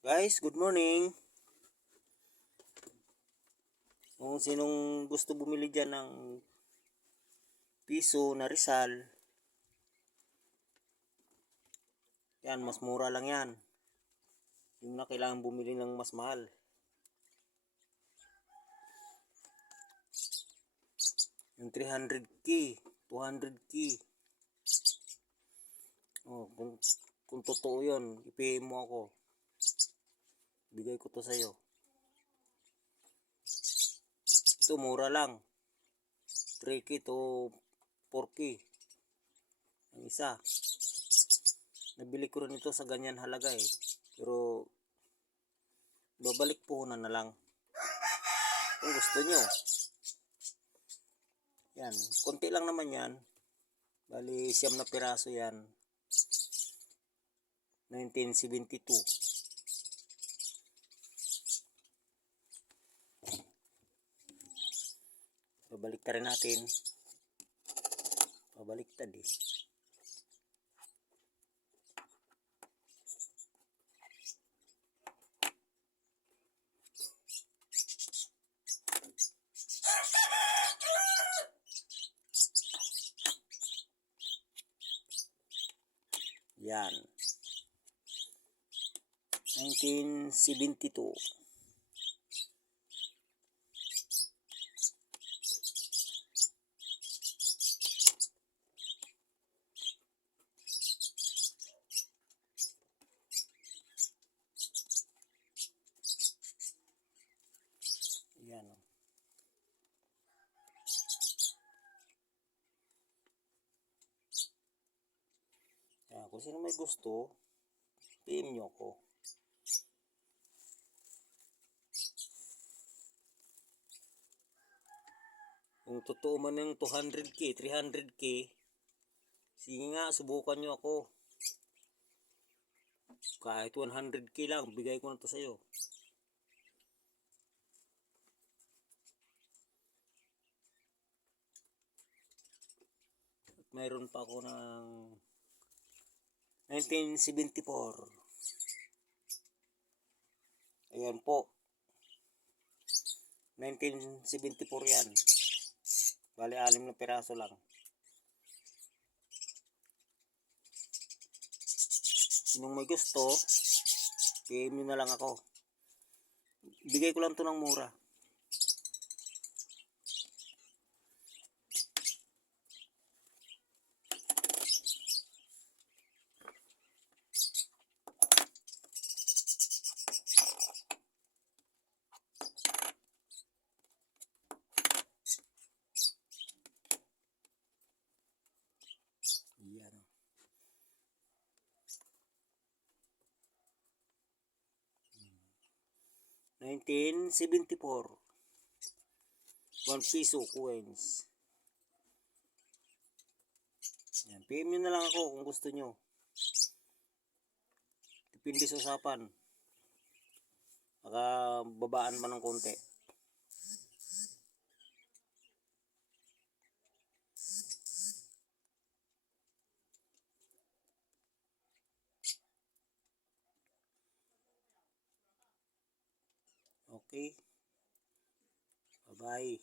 Guys, good morning. Kung sinong gusto bumili dyan ng piso na Rizal, yan, mas mura lang yan. Yung na kailangan bumili ng mas mahal. Yung 300k, 200k. Oh, kung, kung totoo yun, i mo ako. Bigay ko to sa'yo. Ito, mura lang. 3K to 4K. Ang isa. Nabili ko rin ito sa ganyan halaga eh. Pero, babalik po na na lang. Kung gusto nyo. Yan. Konti lang naman yan. Bali, siyam na piraso yan. 1972. Babalik rin natin. Pabaliktad eh. Yan. 1972. Yan. oh. Yan, kung sino may gusto, PM nyo ko. Kung totoo man yung 200k, 300k, sige nga, subukan nyo ako. Kahit 100k lang, bigay ko na to sa'yo. At mayroon pa ako ng 1974. Ayan po. 1974 yan. Bali, alim na piraso lang. Sinong may gusto, PM na lang ako. Bigay ko lang to ng mura. 1974 1 piso coins. Yan, PM nyo na lang ako kung gusto nyo. Depende sa usapan. Baka babaan man ng konti okay. Bye bye